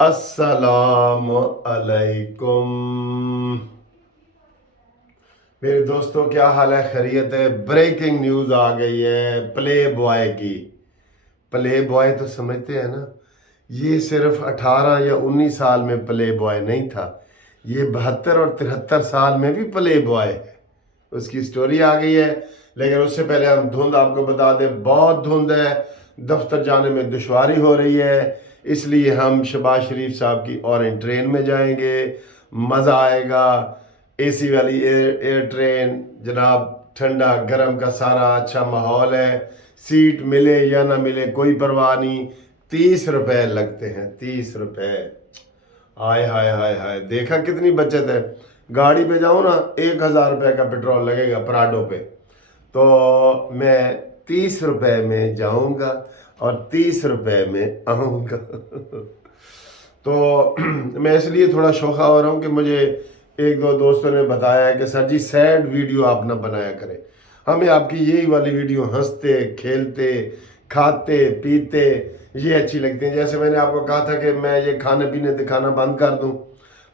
السلام علیکم میرے دوستوں، کیا حال ہے؟ خیریت ہے؟ بریکنگ نیوز آ گئی ہے پلے بوائے کی۔ پلے بوائے تو سمجھتے ہیں نا، یہ صرف 18 یا 19 سال میں پلے بوائے نہیں تھا، یہ 72 اور 73 سال میں بھی پلے بوائے ہے۔ اس کی سٹوری آ گئی ہے، لیکن اس سے پہلے ہم دھند آپ کو بتا دیں، بہت دھند ہے، دفتر جانے میں دشواری ہو رہی ہے، اس لیے ہم شہباز شریف صاحب کی اورنج ٹرین میں جائیں گے، مزہ آئے گا۔ اے سی والی ایئر ٹرین جناب، ٹھنڈا گرم کا سارا اچھا ماحول ہے، سیٹ ملے یا نہ ملے کوئی پرواہ نہیں، 30 روپے لگتے ہیں، 30 روپے۔ ہائے ہائے ہائے ہائے، دیکھا کتنی بچت ہے۔ گاڑی پہ جاؤں نا، 1000 روپے کا پیٹرول لگے گا پراڈو پہ، تو میں 30 روپے میں جاؤں گا اور 30 روپے میں آؤں گا۔ تو میں اس لیے تھوڑا شوخا ہو رہا ہوں کہ مجھے ایک دو دوستوں نے بتایا ہے کہ سر جی سیڈ ویڈیو آپ نہ بنایا کریں، ہمیں آپ کی یہی والی ویڈیو ہنستے کھیلتے کھاتے پیتے یہ اچھی لگتی ہیں۔ جیسے میں نے آپ کو کہا تھا کہ میں یہ کھانے پینے دکھانا بند کر دوں،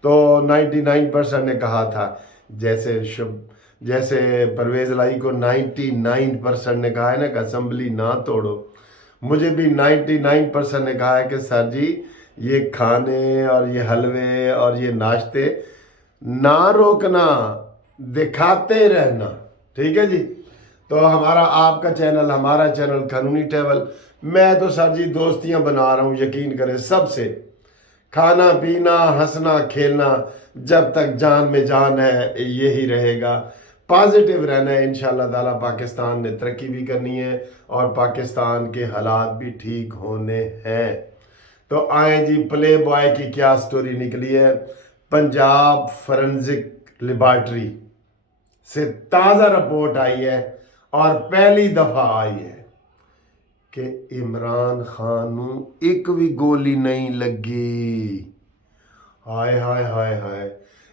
تو 99% نے کہا تھا، جیسے پرویز الہی کو 99% نے کہا ہے نا کہ اسمبلی نہ توڑو، مجھے بھی 99% نے کہا ہے کہ سر جی یہ کھانے اور یہ حلوے اور یہ ناشتے نہ روکنا، دکھاتے رہنا، ٹھیک ہے جی۔ تو ہمارا آپ کا چینل، ہمارا چینل قانونی ٹریول، میں تو سر جی دوستیاں بنا رہا ہوں، یقین کریں، سب سے کھانا پینا ہنسنا کھیلنا، جب تک جان میں جان ہے یہی رہے گا، پازیٹیو رہنا ہے۔ انشاءاللہ تعالیٰ پاکستان نے ترقی بھی کرنی ہے اور پاکستان کے حالات بھی ٹھیک ہونے ہیں۔ تو آئیں جی، پلے بوائے کی کیا سٹوری نکلی ہے۔ پنجاب فورنزک لیبارٹری سے تازہ رپورٹ آئی ہے اور پہلی دفعہ آئی ہے کہ عمران خان نوں ایک بھی گولی نہیں لگی۔ ہائے ہائے ہائے ہائے،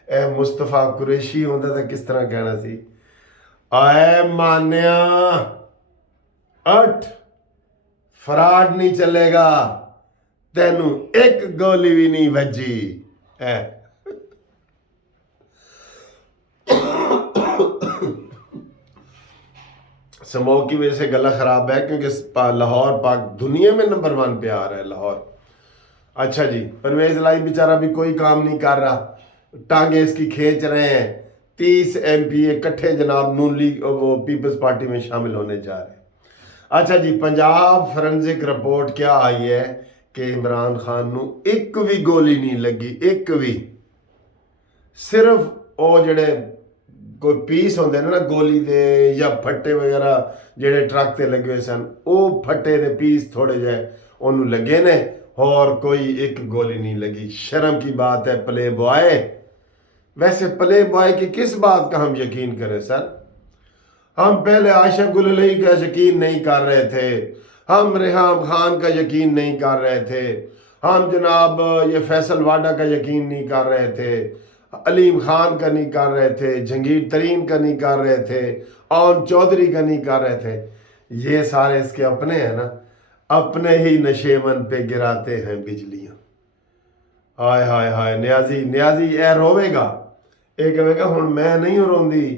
اے مصطفیٰ قریشی ہوندہ تھا کس طرح کہنا سی، اے مانیا اٹھ، فراڈ نہیں چلے گا، تینوں ایک گولی بھی نہیں بجی۔ سموک کی وجہ سے گلا خراب ہے، کیونکہ لاہور پاک دنیا میں نمبر 1 پہ آ رہا ہے لاہور۔ اچھا جی، پرویز الہی بیچارہ بھی کوئی کام نہیں کر رہا، ٹانگیں اس کی کھینچ رہے ہیں، 30 MP اکٹھے جناب نون لیگ وہ پیپلز پارٹی میں شامل ہونے جا رہے ہیں۔ اچھا جی، پنجاب فورنزک رپورٹ کیا آئی ہے کہ عمران خان نوں ایک بھی گولی نہیں لگی، ایک بھی، صرف وہ جڑے کوئی پیس ہوندے نا گولی دے یا پھٹے وغیرہ جڑے ٹرک تے لگے ہوئے سن، وہ پھٹے دے پیس تھوڑے جائے انہوں لگے نے، اور کوئی ایک گولی نہیں لگی۔ شرم کی بات ہے پلے بوائے۔ ویسے پلے بوائے کی کس بات کا ہم یقین کریں سر؟ ہم پہلے عائشہ گل الہی کا یقین نہیں کر رہے تھے، ہم ریحام خان کا یقین نہیں کر رہے تھے، ہم جناب یہ فیصل واڈا کا یقین نہیں کر رہے تھے، علیم خان کا نہیں کر رہے تھے، جہانگیر ترین کا نہیں کر رہے تھے، اون چودھری کا نہیں کر رہے تھے۔ یہ سارے اس کے اپنے ہیں نا، اپنے ہی نشیمن پہ گراتے ہیں بجلیاں۔ ہائے ہائے ہائے، نیازی اے روے گا، اے کہے گا ہن میں نہیں روندی،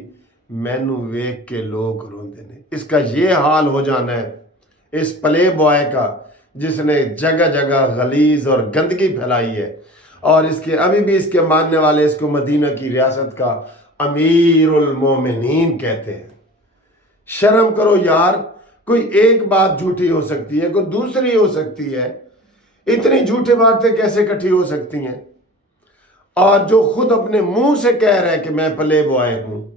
مینوں ویکھ کے لوگ روندے نے۔ اس کا یہ حال ہو جانا ہے اس پلے بوائے کا، جس نے جگہ جگہ غلیظ اور گندگی پھیلائی ہے، اور اس کے ابھی بھی اس کے ماننے والے اس کو مدینہ کی ریاست کا امیر المومنین کہتے ہیں۔ شرم کرو یار، کوئی ایک بات جھوٹی ہو سکتی ہے، کوئی دوسری ہو سکتی ہے، اتنی جھوٹے باتیں کیسے کٹھی ہو سکتی ہیں؟ اور جو خود اپنے منہ سے کہہ رہے کہ میں پلے بوائے ہوں،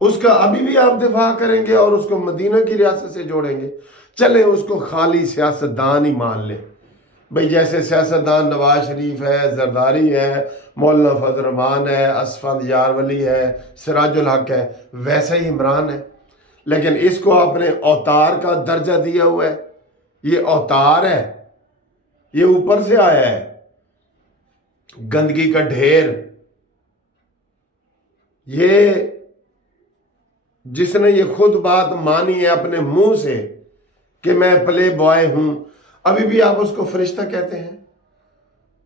اس کا ابھی بھی آپ دفاع کریں گے اور اس کو مدینہ کی ریاست سے جوڑیں گے؟ چلے اس کو خالی سیاستدان ہی مان لیں بھئی، جیسے سیاستدان نواز شریف ہے، زرداری ہے، مولانا فضل الرحمان ہے، اسفند یارولی ہے، سراج الحق ہے، ویسے ہی عمران ہے۔ لیکن اس کو آپ نے اوتار کا درجہ دیا ہوا ہے، یہ اوتار ہے، یہ اوپر سے آیا ہے، گندگی کا ڈھیر۔ یہ جس نے یہ خود بات مانی ہے اپنے منہ سے کہ میں پلے بوائے ہوں، ابھی بھی آپ اس کو فرشتہ کہتے ہیں؟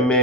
MA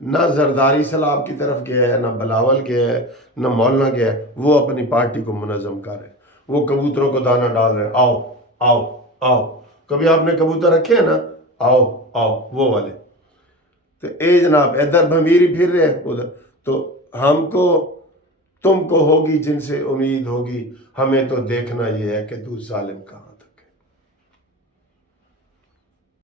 نہ زرداری سلاب کی طرف گیا ہے، نہ بلاول گیا ہے، نہ مولانا گیا ہے، وہ اپنی پارٹی کو منظم کر رہے ہیں، وہ کبوتروں کو دانہ ڈال رہے ہیں، آؤ آؤ آؤ، کبھی آپ نے کبوتر رکھے ہیں نا، آؤ آؤ وہ والے، تو اے جناب ادھر بھمیری پھر رہے ہیں ادھر، تو ہم کو تم کو ہوگی جن سے امید ہوگی، ہمیں تو دیکھنا یہ ہے کہ تو ظالم کہاں